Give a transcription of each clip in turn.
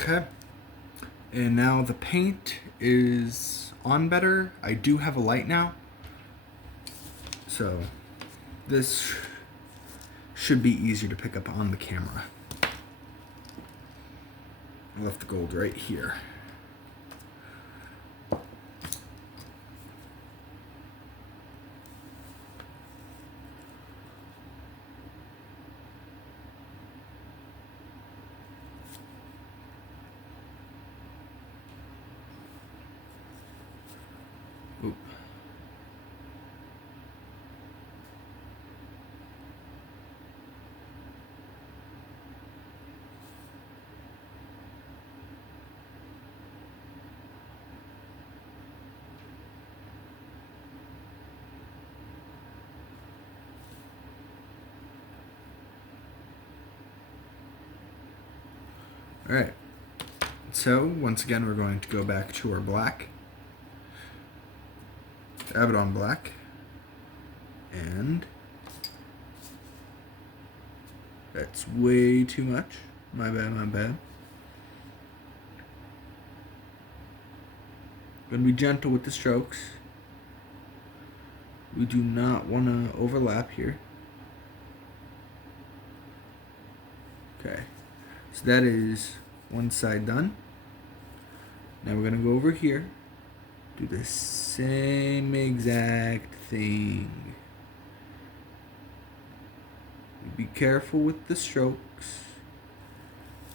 Okay. And now the paint is on better. I do have a light now. So this should be easier to pick up on the camera. I left the gold right here. Oop. All right. So once again, we're going to go back to our black. Dab it on black. And that's way too much. My bad, my bad. Gonna be gentle with the strokes. We do not want to overlap here. Okay, so that is one side done. Now we're gonna go over here, do the same exact thing. Be careful with the strokes,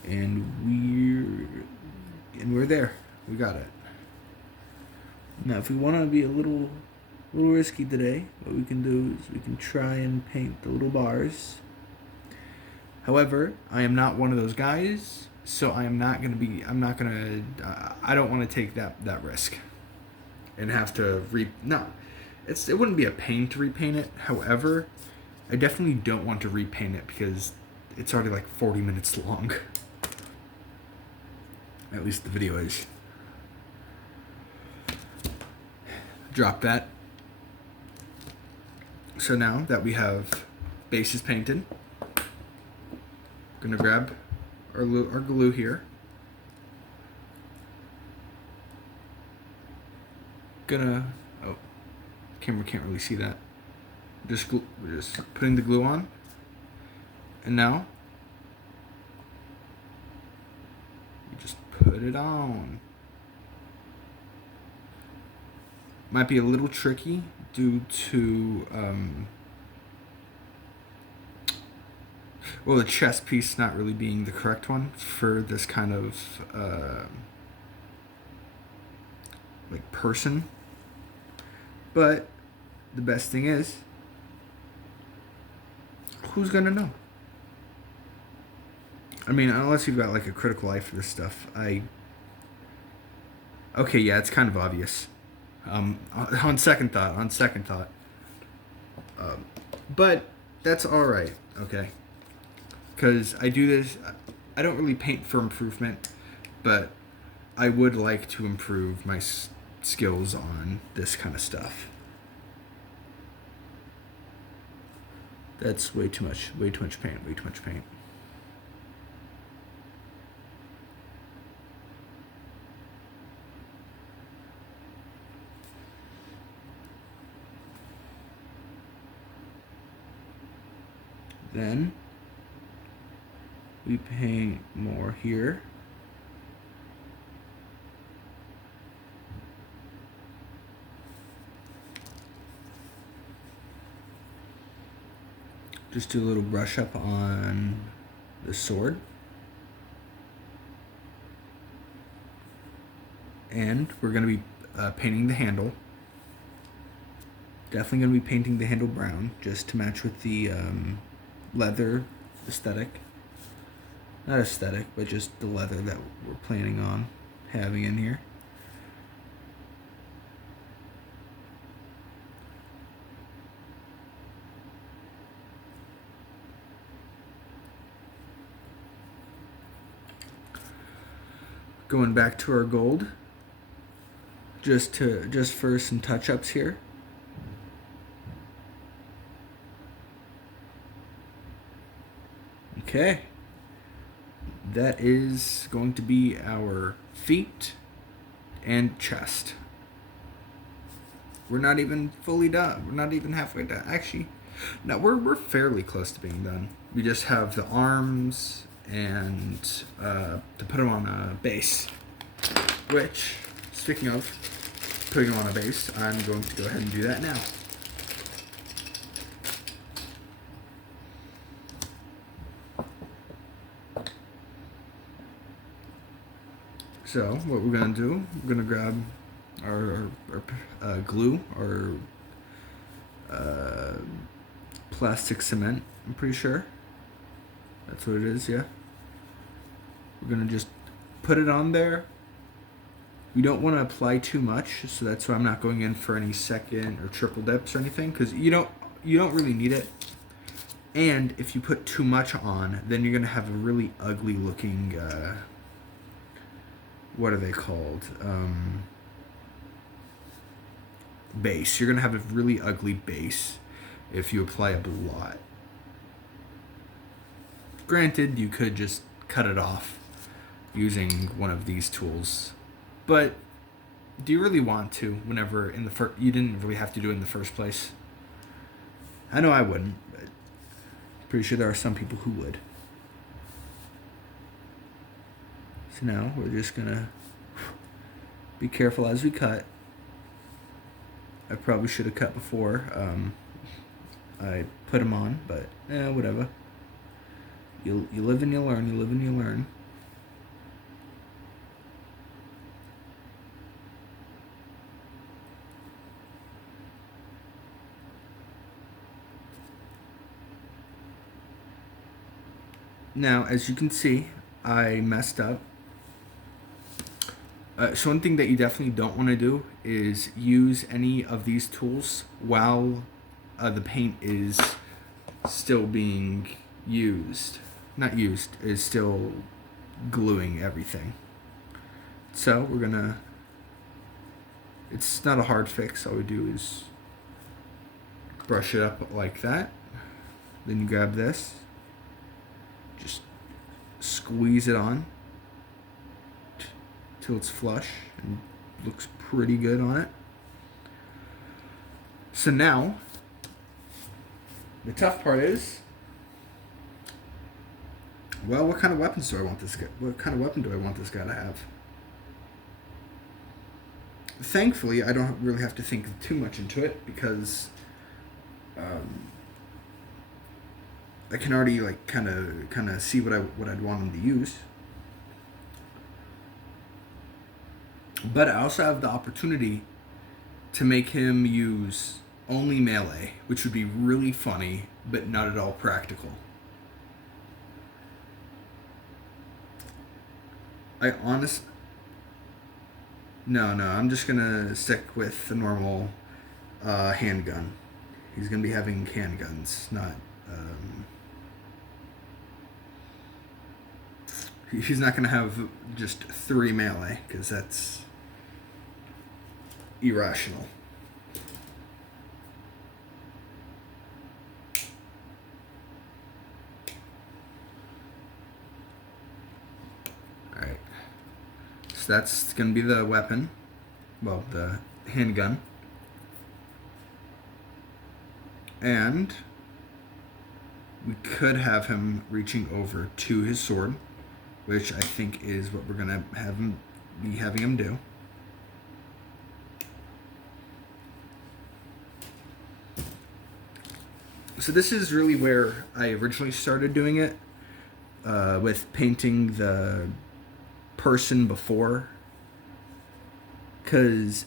and we're there. We got it. Now, if we want to be a little risky today, what we can do is we can try and paint the little bars. However, I am not one of those guys, so I don't want to take that risk and have to it wouldn't be a pain to repaint it. However, I definitely don't want to repaint it because it's already like 40 minutes long. At least the video is. Drop that. So now that we have bases painted, gonna grab our glue here. Camera can't really see that. We're just putting the glue on, and now you just put it on. Might be a little tricky due to the chest piece not really being the correct one for this kind of like person. But the best thing is, who's gonna know? I mean, unless you've got like a critical eye for this stuff. Okay, yeah, it's kind of obvious. On second thought. But that's all right, okay? Because I do this. I don't really paint for improvement, but I would like to improve my skills on this kind of stuff. That's way too much paint. Then we paint more here. Just do a little brush up on the sword. And we're going to be painting the handle. Definitely going to be painting the handle brown just to match with the leather aesthetic. Not aesthetic, but just the leather that we're planning on having in here. Going back to our gold, just for some touch-ups here. Okay. that is going to be our feet and chest. We're not even fully done. We're not even halfway done. Actually, no, we're fairly close to being done. We just have the arms and to put them on a base. Which, speaking of putting them on a base, I'm going to go ahead and do that now. So what we're gonna do, we're gonna grab our glue or plastic cement. I'm pretty sure that's what it is. Yeah. We're gonna just put it on there. We don't want to apply too much, so that's why I'm not going in for any second or triple dips or anything, because you don't really need it. And if you put too much on, then you're gonna have a really ugly looking. What are they called? Base. You're gonna have a really ugly base if you apply a lot. Granted, you could just cut it off using one of these tools, but do you really want to? Whenever you didn't really have to do it in the first place. I know I wouldn't, but pretty sure there are some people who would. So now we're just gonna be careful as we cut. I probably should have cut before I put them on, but whatever. You live and you learn. You live and you learn. Now, as you can see, I messed up. So one thing that you definitely don't want to do is use any of these tools while the paint is still being used. Not used, is still gluing everything. So we're gonna, it's not a hard fix. All we do is brush it up like that. Then you grab this, just squeeze it on till it's flush and looks pretty good on it. So now, the tough part is, well, what kind of weapons do I want this guy? What kind of weapon do I want this guy to have? Thankfully, I don't really have to think too much into it because I can already like kind of see what I'd want him to use. But I also have the opportunity to make him use only melee, which would be really funny, but not at all practical. No, I'm just gonna stick with the normal handgun. He's gonna be having handguns, not. He's not gonna have just 3 melee, because that's irrational. Alright. So that's going to be the weapon. Well, the handgun. And we could have him reaching over to his sword, which I think is what we're going to be having him do. So this is really where I originally started doing it, with painting the person before. Because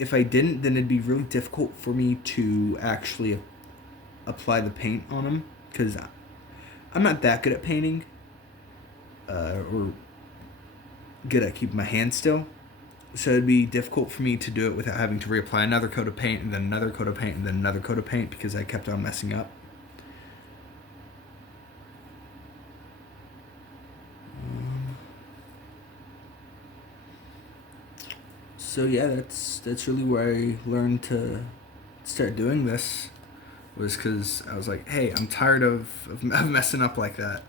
if I didn't, then it'd be really difficult for me to actually apply the paint on him. Because I'm not that good at painting, or good at keeping my hand still. So it'd be difficult for me to do it without having to reapply another coat of paint and then another coat of paint and then another coat of paint, because I kept on messing up. So yeah, that's really where I learned to start doing this, was because I was like, hey, I'm tired of messing up like that.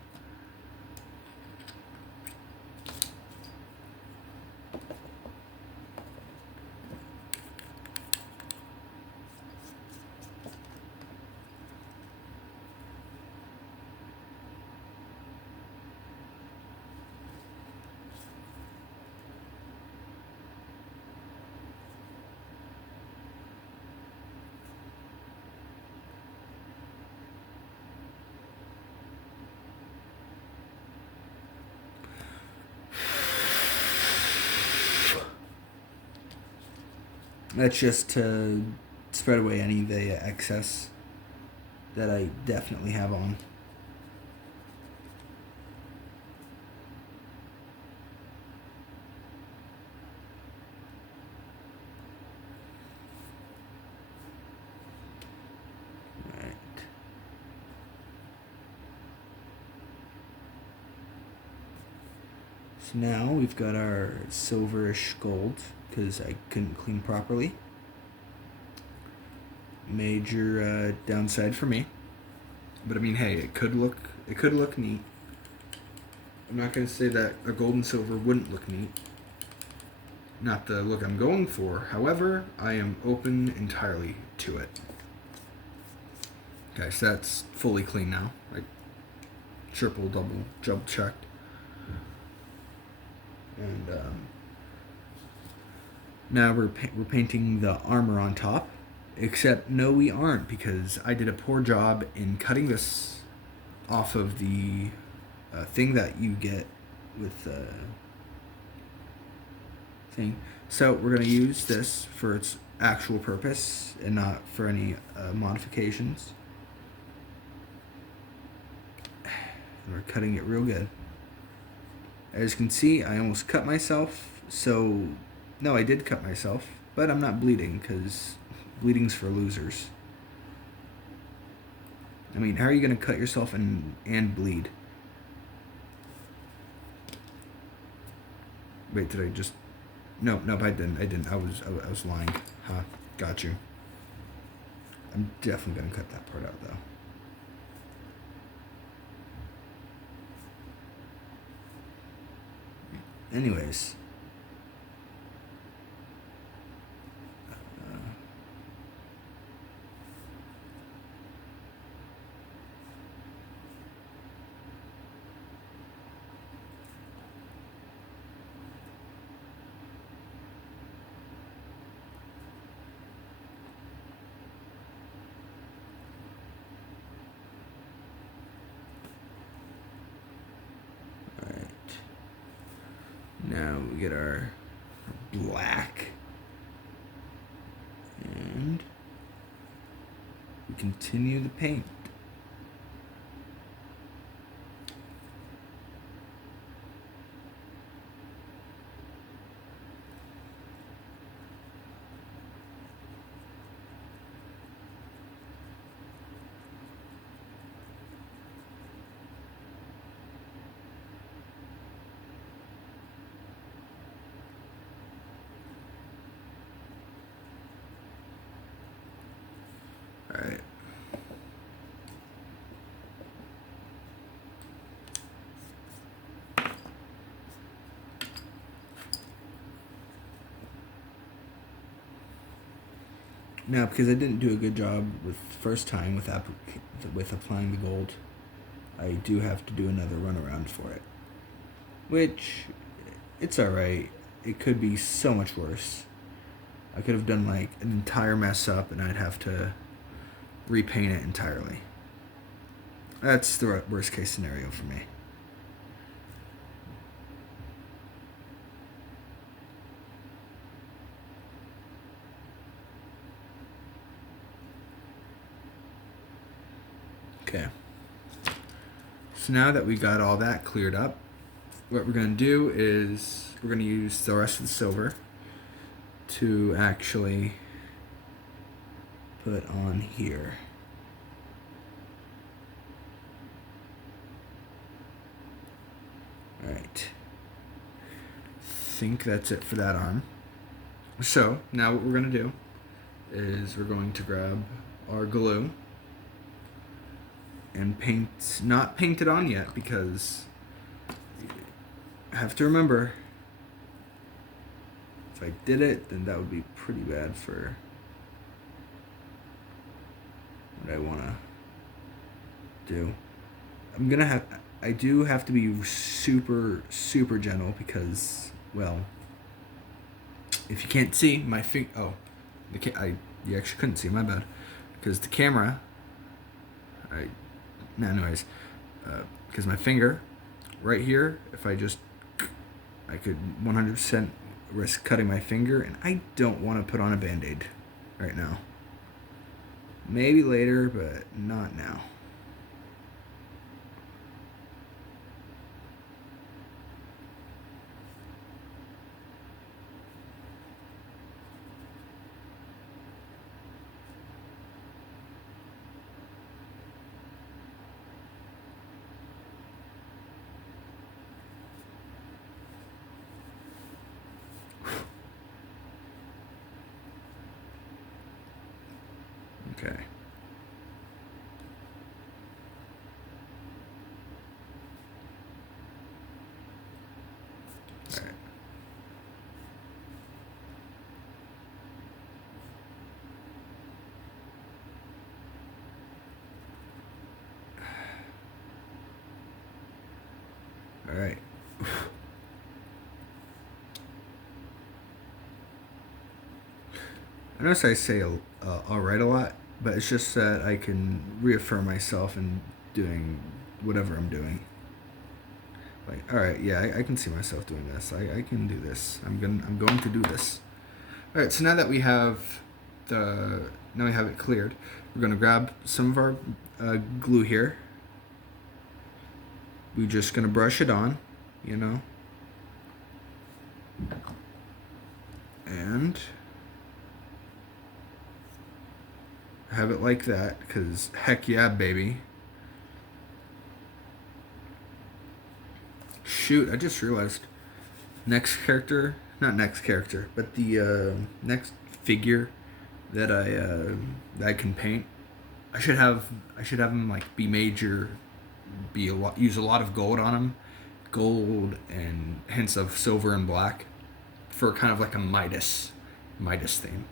That's just to spread away any of the excess that I definitely have on. Right. So now we've got our silverish gold because I couldn't clean properly. Major downside for me, but I mean, hey, it could look neat. I'm not gonna say that a gold and silver wouldn't look neat. Not the look I'm going for. However, I am open entirely to it. Okay, so that's fully clean now. I triple, double checked, and now we're painting the armor on top. Except, no, we aren't, because I did a poor job in cutting this off of the thing that you get with the thing. So we're going to use this for its actual purpose and not for any modifications. And we're cutting it real good. As you can see, I almost cut myself. So, no, I did cut myself, but I'm not bleeding, because bleeding's for losers. I mean, how are you going to cut yourself and bleed? Wait, did I just... Nope, I didn't. I was lying. Huh, got you. I'm definitely going to cut that part out, though. Anyways. Now we get our black, and we continue the paint. Alright. Now, because I didn't do a good job with first time with applying the gold, I do have to do another run around for it. Which, it's alright. It could be so much worse. I could have done like an entire mess up and I'd have to repaint it entirely. That's the worst case scenario for me. Okay. So now that we got all that cleared up, what we're going to do is we're going to use the rest of the silver to actually put on here. Alright. Think that's it for that arm. So, now what we're going to do is we're going to grab our glue and paint, not paint it on yet, because I have to remember, if I did it, then that would be pretty bad for what I want to do. I do have to be super, super gentle because, well, if you can't see, my finger, you actually couldn't see, my bad, because the camera, because my finger, right here, if I could 100% risk cutting my finger, and I don't want to put on a band-aid right now. Maybe later, but not now. Okay. All right. All right. I notice I say all right a lot, but it's just that I can reaffirm myself in doing whatever I'm doing. Like, all right, yeah, I can see myself doing this. I can do this. I'm going to do this. All right, so now that we have it cleared, we're gonna grab some of our glue here. We're just gonna brush it on, and have it like that, because heck yeah, baby. Shoot, I just realized not next character, but the next figure that I can paint, I should have him like be major, use a lot of gold on him, gold and hints of silver and black, for kind of like a Midas theme.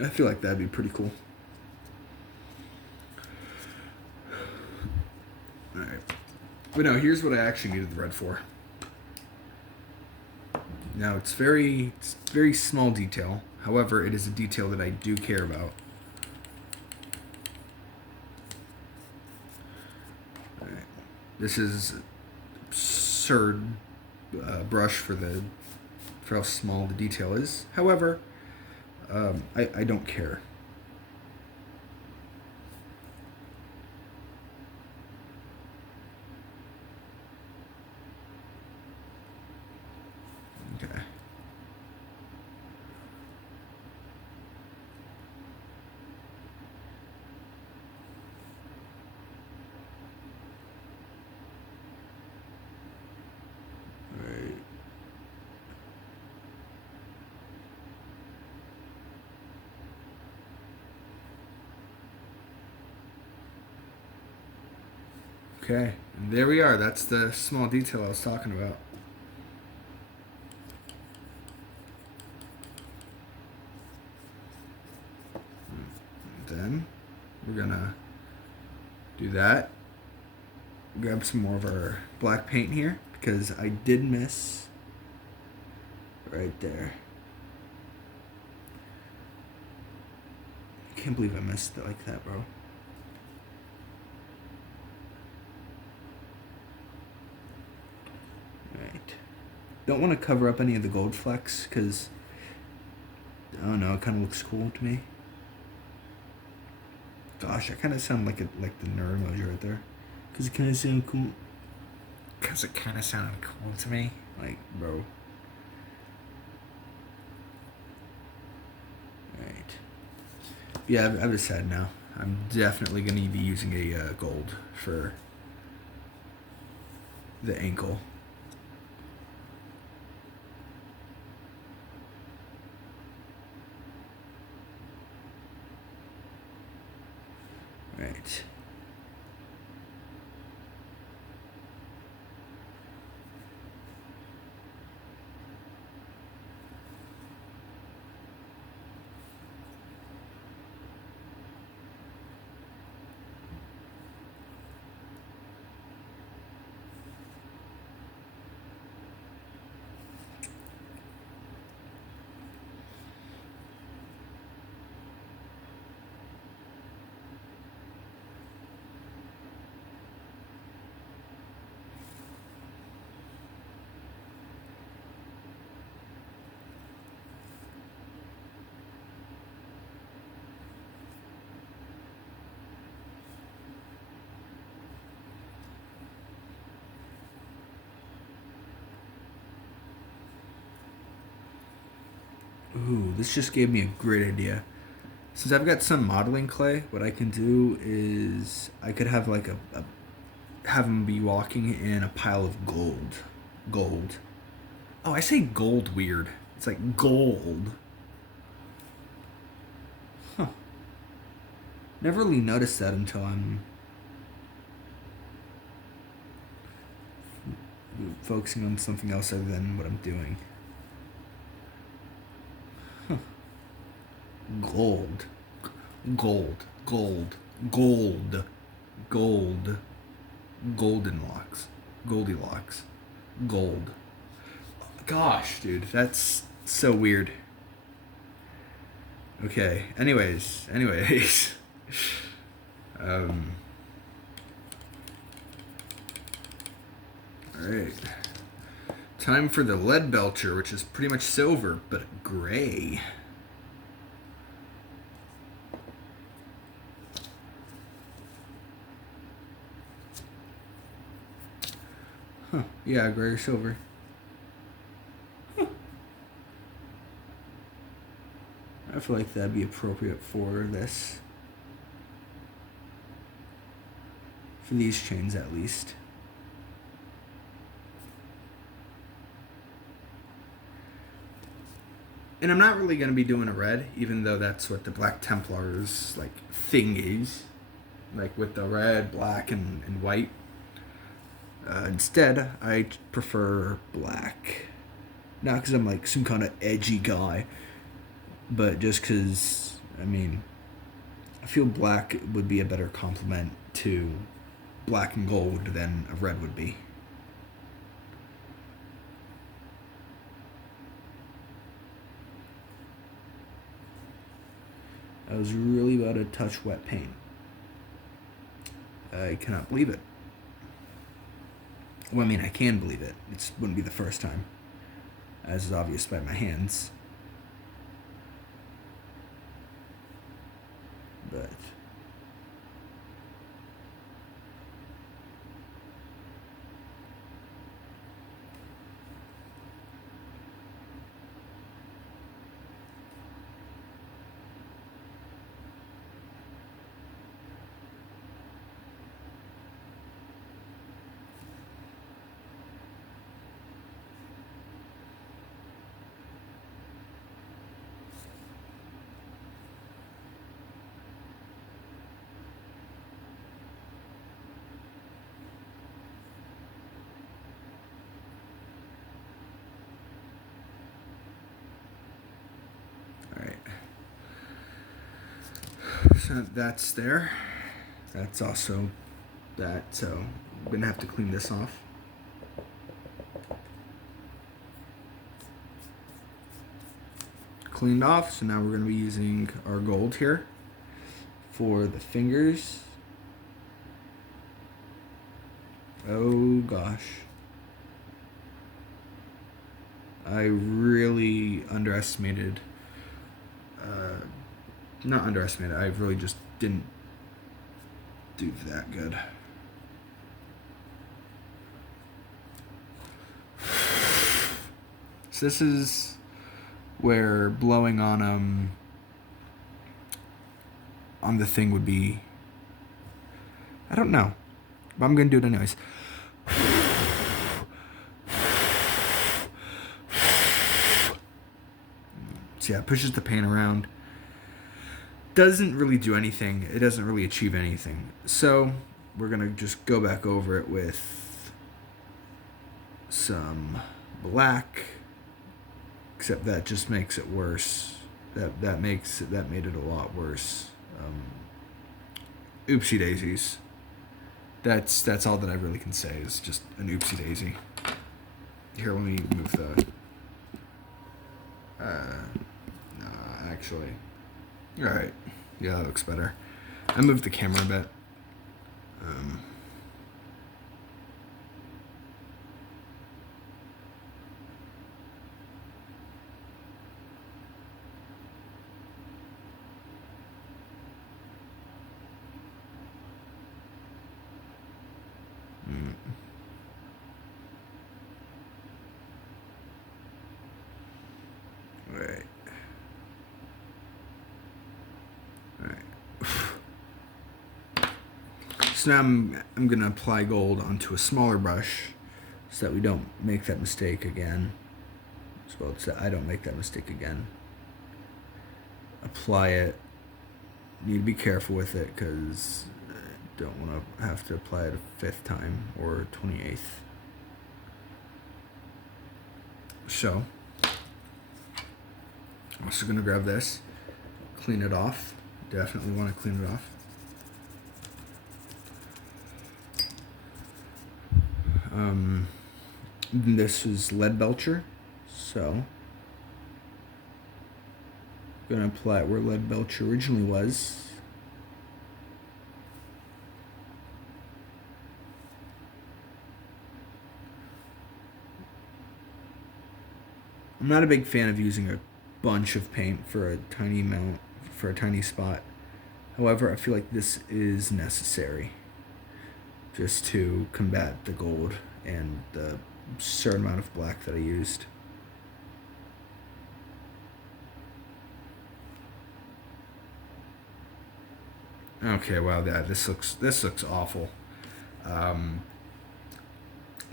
I feel like that'd be pretty cool. All right, but now here's what I actually needed the red for. Now it's very small detail. However, it is a detail that I do care about. All right. This is absurd brush for how small the detail is. However, I don't care. Okay. Right. Okay, and there we are. That's the small detail I was talking about. Then we're gonna do that. Grab some more of our black paint here, because I did miss right there. I can't believe I missed it like that, bro. Right. Don't want to cover up any of the gold flecks, because I don't know, it kind of looks cool to me. Gosh, I kind of sound like the nerd emoji right there. Because it kind of sounded cool. Because it kind of sounded cool to me. Like, bro. Right. Yeah, I've decided now. I'm definitely going to be using a gold for the ankle. Right. Ooh, this just gave me a great idea. Since I've got some modeling clay, what I can do is I could have like have him be walking in a pile of gold. Gold. Oh, I say gold weird. It's like gold. Huh. Never really noticed that until I'm focusing on something else other than what I'm doing. Huh. Gold. Gold. Gold. Gold. Gold. Golden locks. Goldilocks. Gold. Gosh, dude, that's so weird. Okay. Anyways. Alright. Time for the lead belcher, which is pretty much silver, but gray. Huh. Yeah, gray or silver. Huh. I feel like that'd be appropriate for this. For these chains, at least. And I'm not really going to be doing a red, even though that's what the Black Templar's like thing is. Like with the red, black, and white. Instead, I prefer black. Not because I'm like some kind of edgy guy, but just because, I mean, I feel black would be a better complement to black and gold than a red would be. I was really about to touch wet paint. I cannot believe it. Well, I mean, I can believe it. It wouldn't be the first time, as is obvious by my hands. But so that's there. That's also that, so I'm gonna have to clean this off. Cleaned off, so now we're gonna be using our gold here for the fingers. Oh gosh. I really underestimated, not underestimated, I really just didn't do that good. So this is where blowing on the thing would be, I don't know, but I'm gonna do it anyways. So yeah, it pushes the paint around. Doesn't really do anything. It doesn't really achieve anything. So we're gonna just go back over it with some black, except that just makes it worse. That made it a lot worse. Oopsie daisies. That's all that I really can say is just an oopsie daisy. Here, let me move the. No, actually. All right. Yeah, that looks better. I moved the camera a bit. Right. So now I'm gonna apply gold onto a smaller brush so that we don't make that mistake again. So I don't make that mistake again. Apply it. You need to be careful with it because I don't want to have to apply it a 5th time or 28th. So I'm also gonna grab this, clean it off. Definitely want to clean it off. This is lead belcher, so I'm gonna apply it where lead belcher originally was. I'm not a big fan of using a bunch of paint for a tiny amount, for a tiny spot. However, I feel like this is necessary just to combat the gold and the certain amount of black that I used. Okay, wow, this looks awful.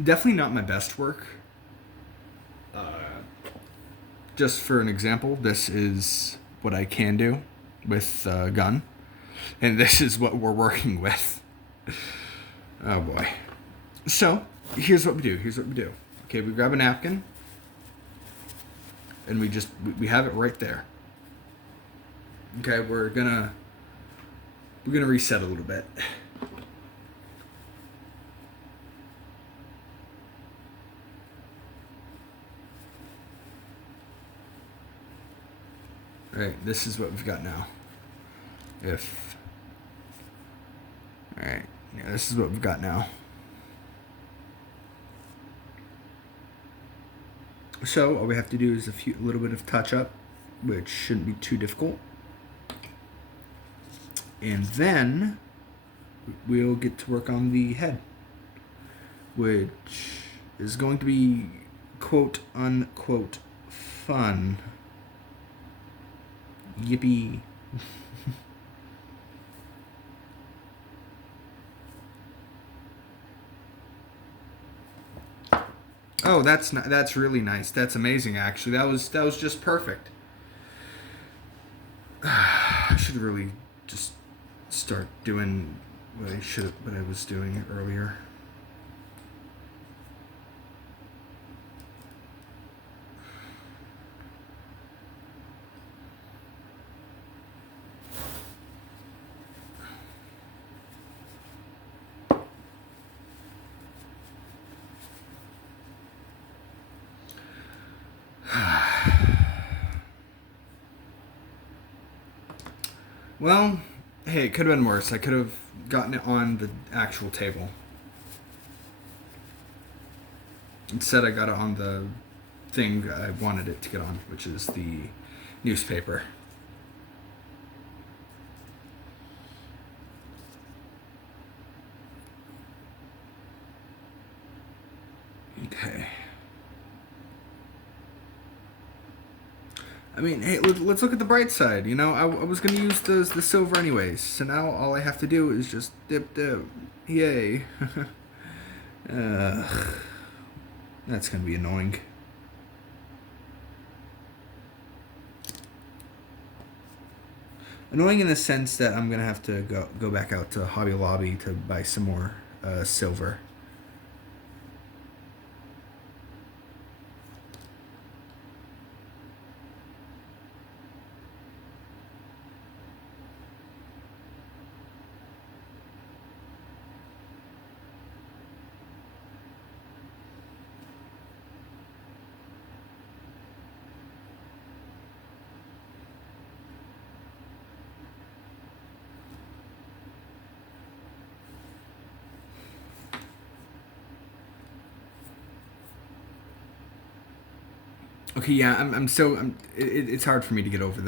Definitely not my best work. Just for an example, this is what I can do with a gun, and this is what we're working with. Oh boy. So, here's what we do. Okay, we grab a napkin, and we have it right there. Okay, we're gonna reset a little bit. Alright, this is what we've got now. Alright, yeah, this is what we've got now. So all we have to do is a little bit of touch up, which shouldn't be too difficult. And then we'll get to work on the head, which is going to be quote unquote fun. Yippee. Oh, that's really nice. That's amazing, actually. That was just perfect. I should really just start doing what I was doing earlier. Well, hey, it could have been worse. I could have gotten it on the actual table. Instead, I got it on the thing I wanted it to get on, which is the newspaper. Okay. I mean, hey, let's look at the bright side. You know, I was going to use the silver anyways, so now all I have to do is just dip. Yay. That's going to be annoying. Annoying in the sense that I'm going to have to go back out to Hobby Lobby to buy some more silver. Okay, yeah, it's hard for me to get over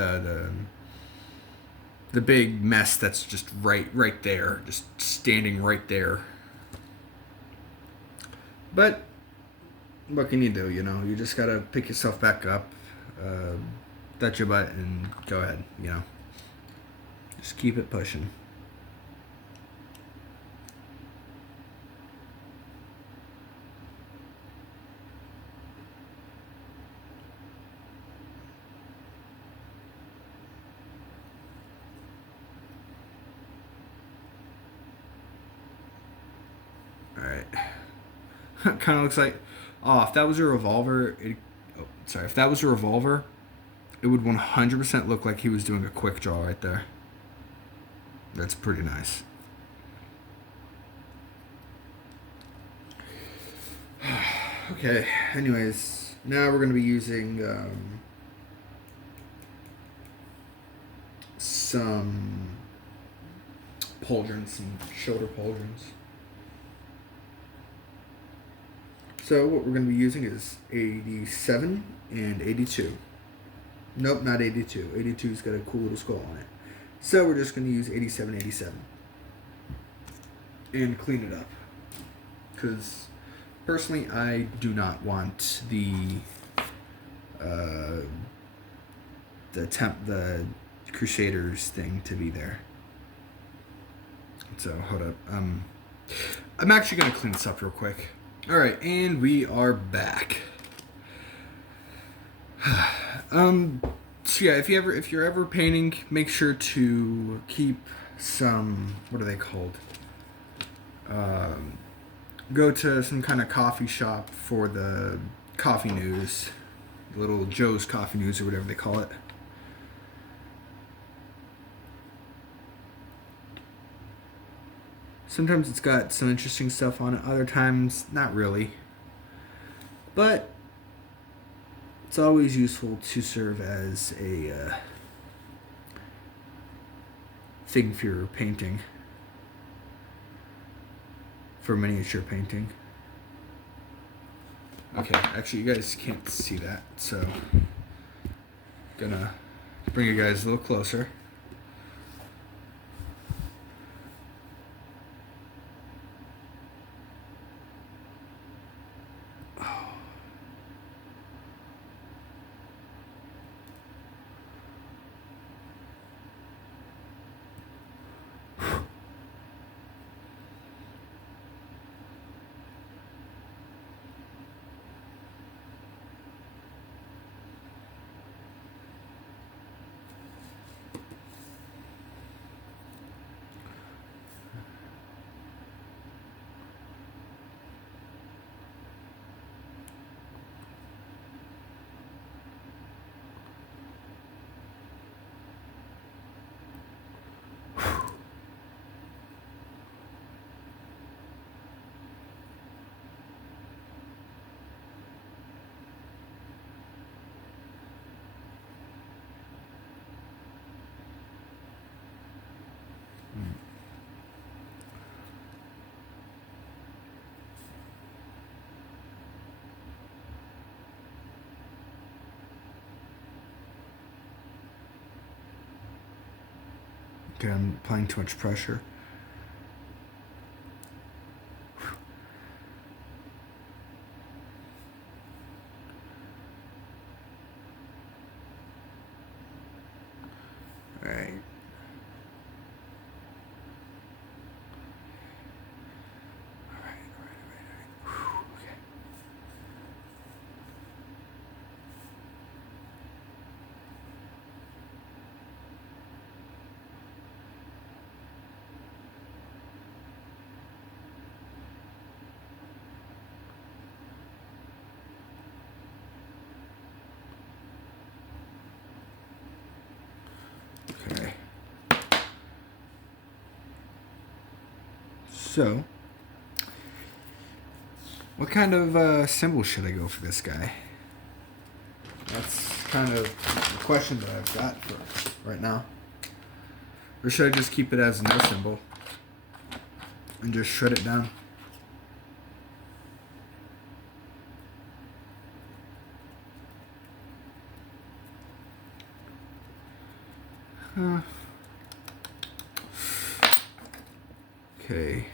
the big mess that's just right there, just standing right there. But what can you do? You know, you just gotta pick yourself back up, touch your butt, and go ahead. You know, just keep it pushing. Kind of looks like, oh, if that was a revolver, if that was a revolver, it would 100% look like he was doing a quick draw right there. That's pretty nice. Okay, anyways, now we're going to be using some pauldrons, some shoulder pauldrons. So what we're going to be using is 87 and 82. Nope, not 82. 82's got a cool little skull on it. So we're just going to use 87, 87. And clean it up. Because personally, I do not want the Crusaders thing to be there. So hold up. I'm actually going to clean this up real quick. All right, and we are back. So yeah, if you're ever painting, make sure to keep some, what are they called? Go to some kind of coffee shop for the coffee news, the little Joe's Coffee News or whatever they call it. Sometimes it's got some interesting stuff on it, other times not really. But it's always useful to serve as a thing for your painting, for miniature painting. Okay, actually you guys can't see that, so gonna bring you guys a little closer. Okay, I'm applying too much pressure. All right. Okay. So, what kind of symbol should I go for this guy? That's kind of the question that I've got for right now. Or should I just keep it as no symbol and just shred it down? Okay.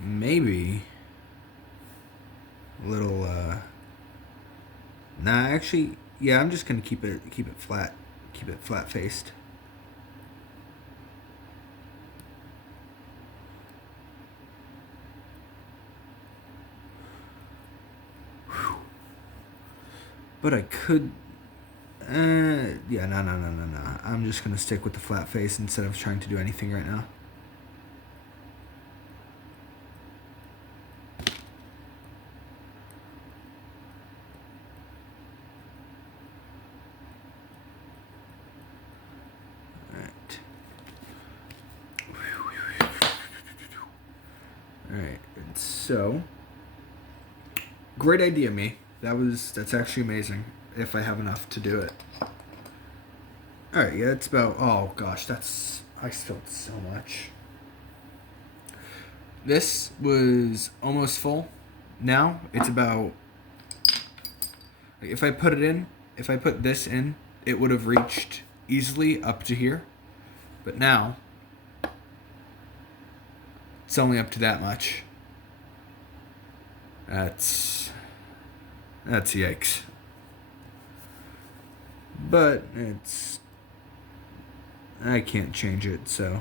Maybe a little nah, actually, yeah, I'm just gonna keep it flat faced. But I could... yeah, no. I'm just going to stick with the flat face instead of trying to do anything right now. Alright, so... Great idea, me. That's actually amazing, if I have enough to do it. Alright, yeah, it's about... Oh, gosh, I spilled so much. This was almost full. Now, it's about... If I put this in, it would have reached easily up to here. But now, it's only up to that much. That's yikes. But I can't change it, so.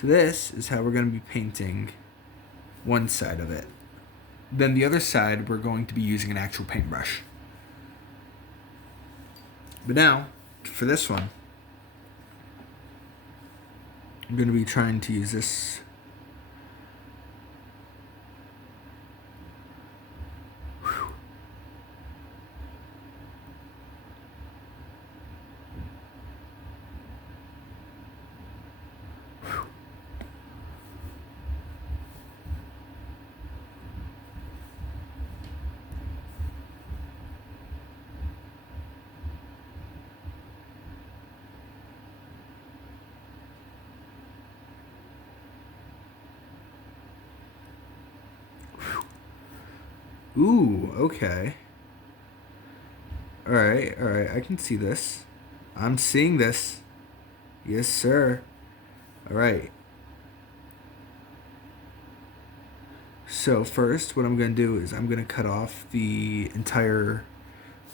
So this is how we're going to be painting one side of it. Then the other side, we're going to be using an actual paintbrush. But now, for this one, I'm going to be trying to use this. Ooh, okay. Alright, I can see this. I'm seeing this. Yes, sir. Alright. So first, what I'm going to do is I'm going to cut off the entire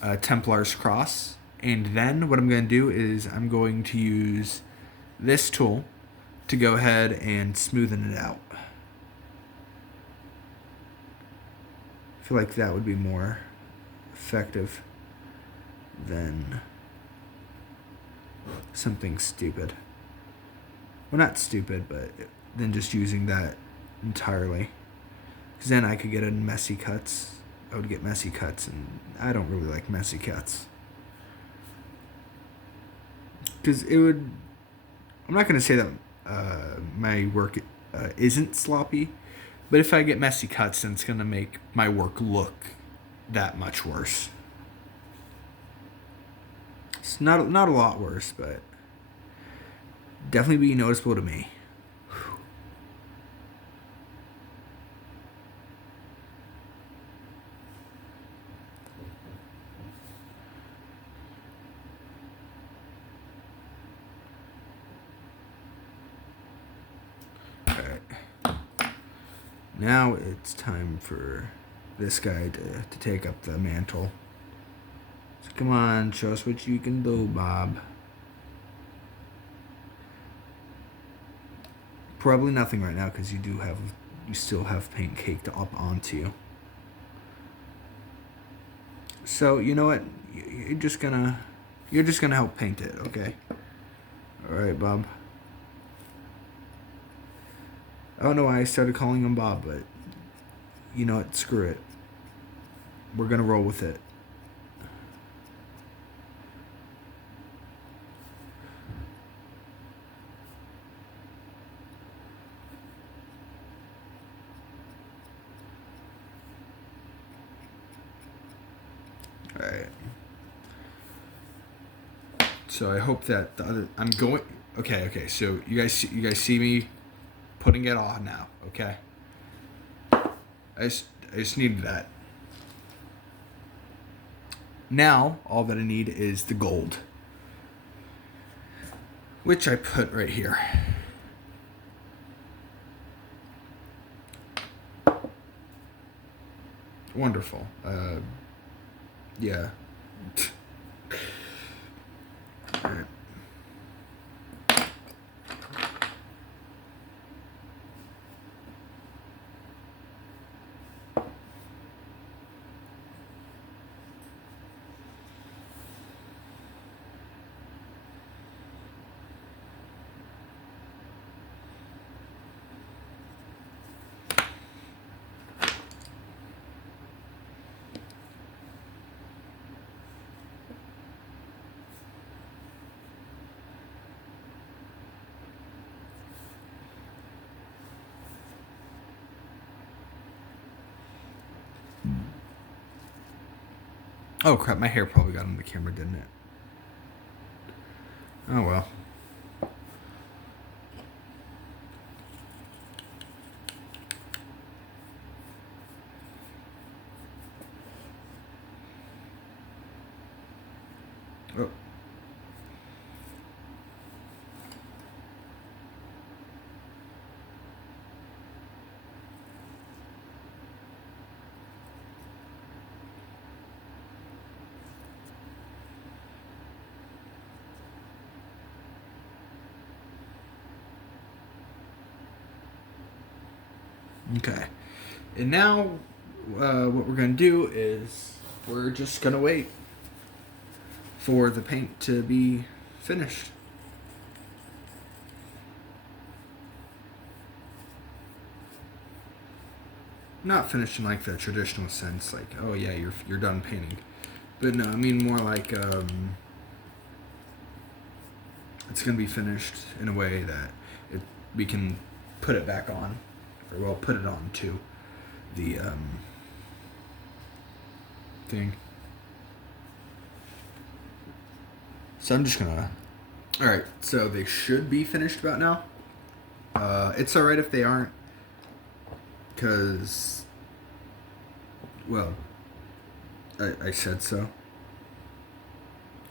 Templar's cross. And then what I'm going to do is I'm going to use this tool to go ahead and smoothen it out. I feel like that would be more effective than something stupid. Well, not stupid, but than just using that entirely. Because then I could get in messy cuts. I would get messy cuts, and I don't really like messy cuts. Because it would... I'm not going to say that my work isn't sloppy, but if I get messy cuts, then it's going to make my work look that much worse. It's not a lot worse, but definitely be noticeable to me. Now it's time for this guy to take up the mantle. So come on, show us what you can do, Bob. Probably nothing right now because you still have paint caked up onto you. So you know what? You're just gonna help paint it, okay? All right, Bob. I don't know why I started calling him Bob, but you know what? Screw it. We're gonna roll with it. All right. So I hope that the other Okay. So you guys see me putting it on now, okay? I just need that. Now, all that I need is the gold, which I put right here. Wonderful. Yeah. All right. Oh crap, my hair probably got on the camera, didn't it? Oh well. Oh. Okay. And now, what we're going to do is we're just going to wait for the paint to be finished. Not finished in like the traditional sense, like, oh yeah, you're done painting. But no, I mean more like it's going to be finished in a way that we can put it back on, or well, put it on to the thing. So I'm just gonna. All right, so they should be finished about now. It's all right if they aren't, because, well, I said so,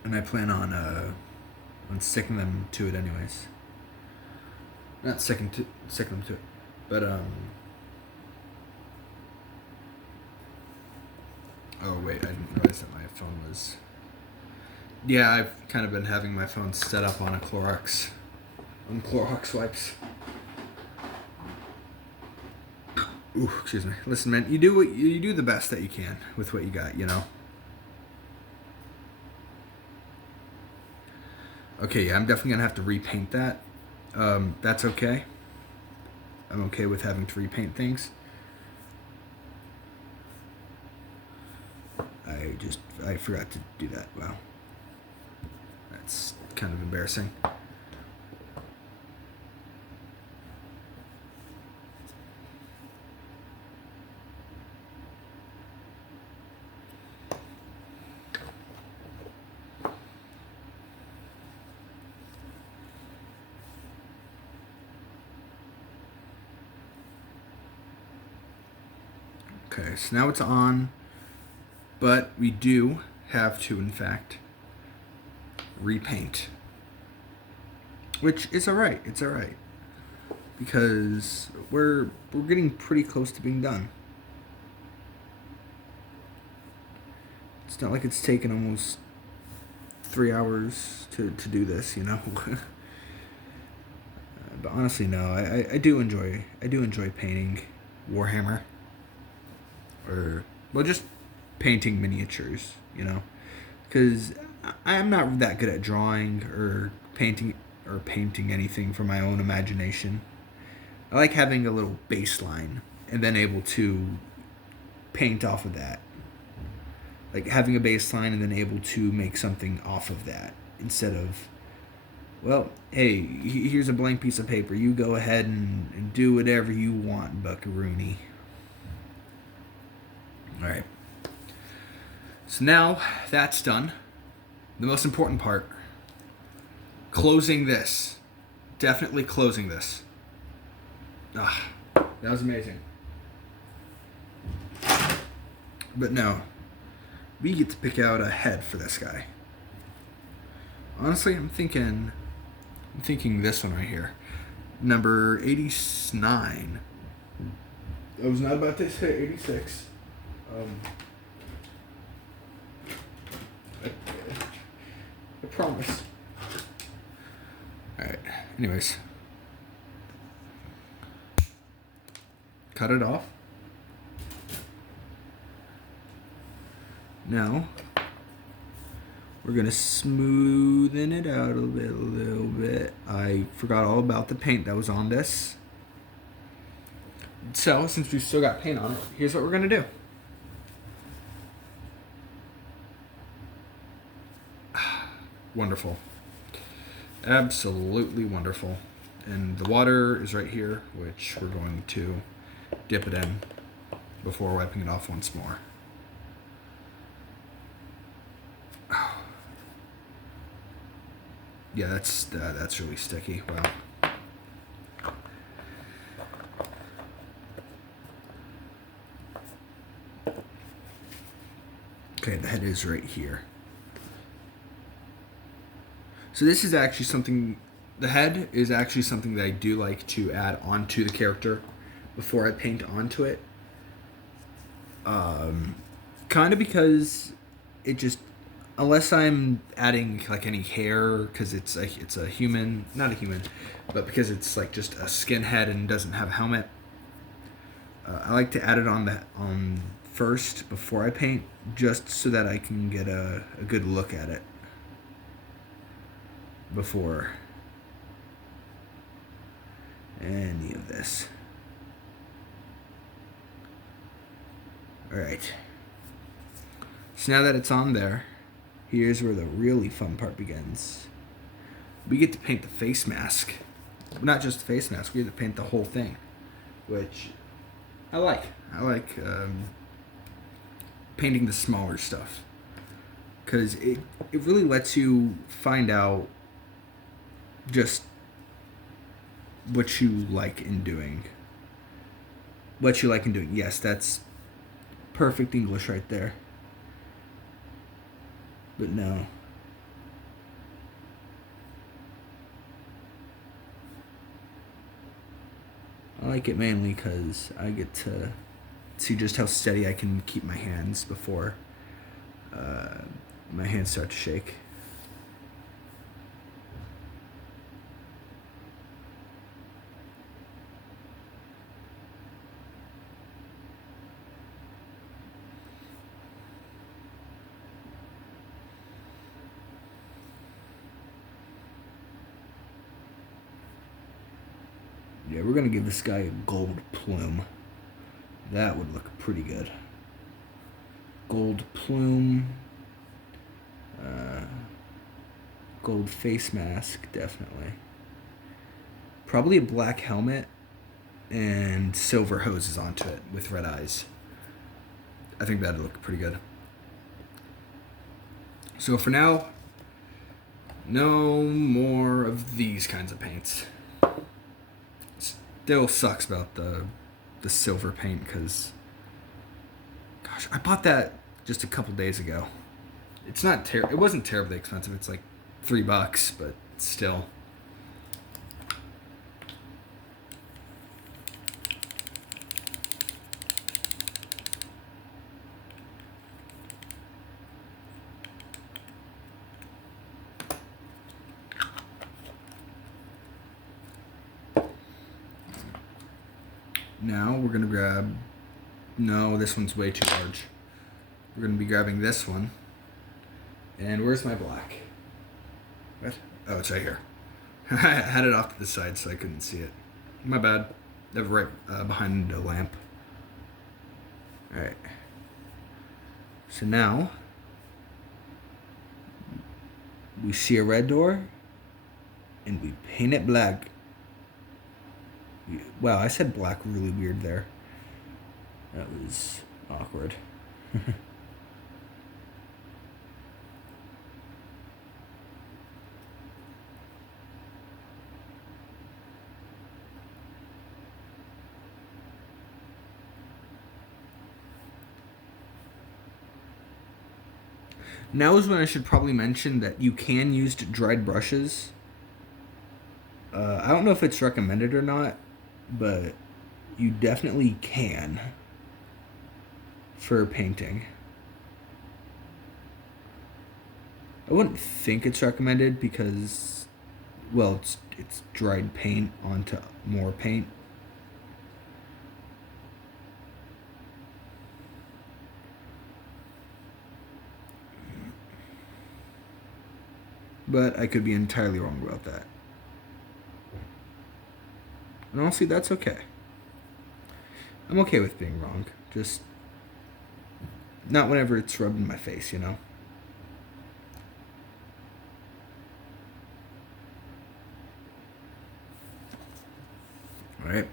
and I plan on sticking them to it anyways. Not sticking them to it, but Oh wait, I didn't realize that my phone was. Yeah, I've kind of been having my phone set up on Clorox wipes. Ooh, excuse me. Listen, man, you do the best that you can with what you got, you know. Okay, yeah, I'm definitely gonna have to repaint that. That's okay. I'm okay with having to repaint things. I forgot to do that. Wow. That's kind of embarrassing. Okay, so now it's on, but we do have to, in fact, repaint. Which is alright, it's alright. Because we're getting pretty close to being done. It's not like it's taken almost 3 hours to do this, you know? But honestly, no, I do enjoy painting Warhammer. Or, well, just painting miniatures, you know? Because I'm not that good at drawing or painting anything from my own imagination. I like having a little baseline and then able to paint off of that. Like having a baseline and then able to make something off of that instead of, well, hey, here's a blank piece of paper. You go ahead and do whatever you want, Buckaroony. All right. So now that's done. The most important part, closing this. Definitely closing this. Ah, that was amazing. But no, we get to pick out a head for this guy. Honestly, I'm thinking this one right here. Number 89. I was not about to say 86. I promise. Alright, anyways. Cut it off. Now, we're going to smoothen it out a little bit. I forgot all about the paint that was on this. So, since we've still got paint on it, here's what we're going to do. Wonderful. Absolutely wonderful. And the water is right here, which we're going to dip it in before wiping it off once more. Yeah, that's really sticky. Wow. Okay, the head is right here. So this is actually something, the head is actually something that I do like to add onto the character before I paint onto it. Kind of because it just, unless I'm adding like any hair, because it's a human, not a human, but because it's like just a skin head and doesn't have a helmet, I like to add it on first before I paint, just so that I can get a good look at it before any of this. Alright. So now that it's on there, here's where the really fun part begins. We get to paint the face mask. Not just the face mask, we get to paint the whole thing. Which I like. I like painting the smaller stuff. Because it really lets you find out just what you like in doing. What you like in doing. Yes, that's perfect English right there. But no. I like it mainly because I get to see just how steady I can keep my hands before my hands start to shake. Yeah, we're gonna give this guy a gold plume. That would look pretty good. Gold plume. Gold face mask, definitely. Probably a black helmet and silver hoses onto it with red eyes. I think that'd look pretty good. So for now, no more of these kinds of paints. Still sucks about the silver paint because, gosh, I bought that just a couple days ago. It's not it wasn't terribly expensive. It's like $3, but still. Now we're gonna grab, no, this one's way too large. We're gonna be grabbing this one. And where's my black? What? Oh, it's right here. I had it off to the side so I couldn't see it. My bad. They're right behind the lamp. Alright. So now, we see a red door, and we paint it black. Wow, I said black really weird there. That was awkward. Now is when I should probably mention that you can use dried brushes. I don't know if it's recommended or not, but you definitely can. for painting. I wouldn't think it's recommended because, well, it's dried paint onto more paint. But I could be entirely wrong about that. And honestly, that's okay. I'm okay with being wrong. Just not whenever it's rubbed in my face, you know? Alright.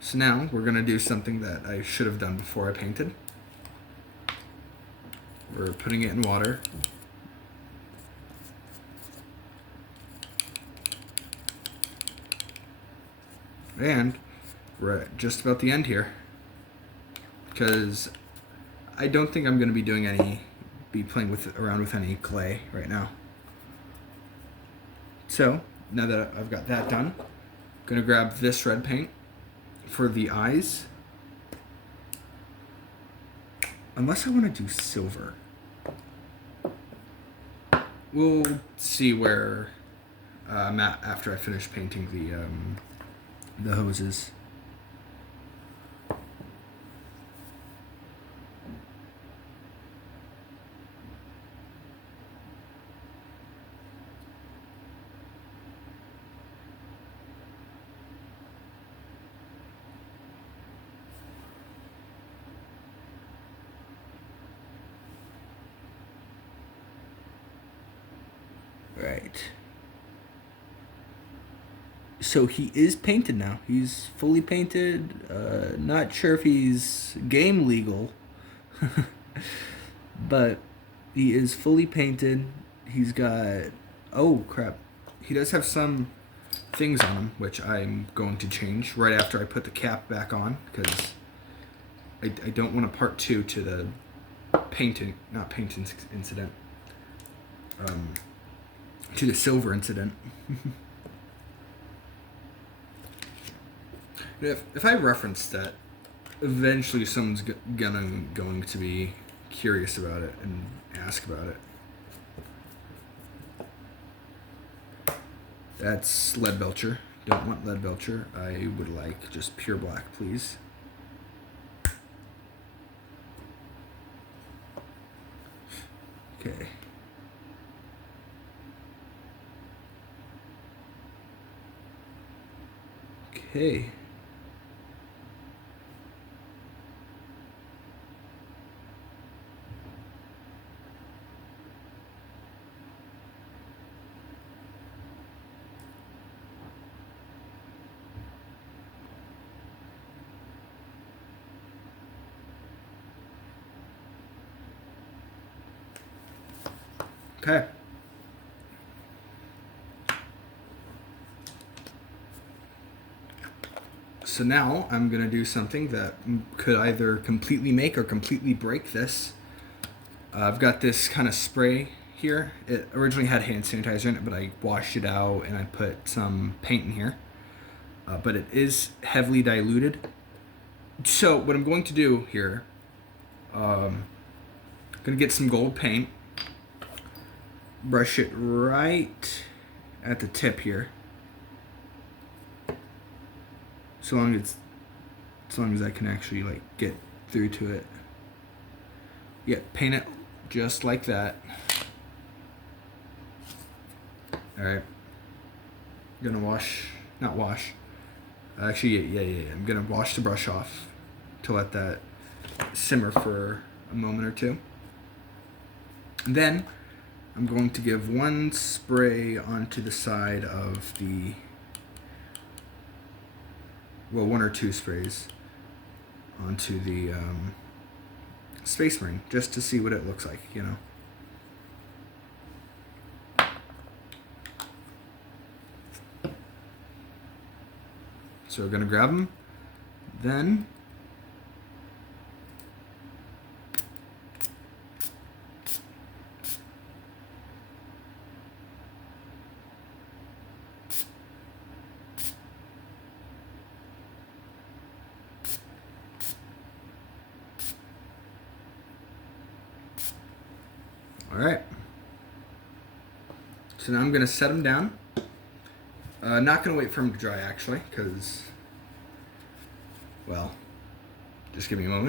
So now we're going to do something that I should have done before I painted. We're putting it in water. And we're at just about the end here. Because I don't think I'm going to be playing around with any clay right now. So, now that I've got that done, I'm going to grab this red paint for the eyes. Unless I want to do silver. We'll see where I'm at after I finish painting the hoses. Right. So he is painted now. He's fully painted. Not sure if he's game legal, but he is fully painted. He's got, oh crap, he does have some things on him, which I'm going to change right after I put the cap back on, because I don't want a part 2 to the painting incident. To the silver incident. If I reference that, eventually someone's going to be curious about it and ask about it. That's lead belcher. Don't want lead belcher. I would like just pure black, please. Okay. Okay. Okay. So now I'm going to do something that could either completely make or completely break this. I've got this kind of spray here. It originally had hand sanitizer in it, but I washed it out and I put some paint in here. But it is heavily diluted. So what I'm going to do here, I'm going to get some gold paint, brush it right at the tip here. So long as I can actually like get through to it. Yeah, paint it just like that. Alright. I'm gonna not wash. Actually, yeah. I'm gonna wash the brush off to let that simmer for a moment or two. And then I'm going to give one spray onto the side of the, well, one or two sprays onto the Space Marine, just to see what it looks like, you know. So we're gonna grab them, then Alright. So now I'm going to set them down. Not going to wait for them to dry, actually, because, well, just give me a moment.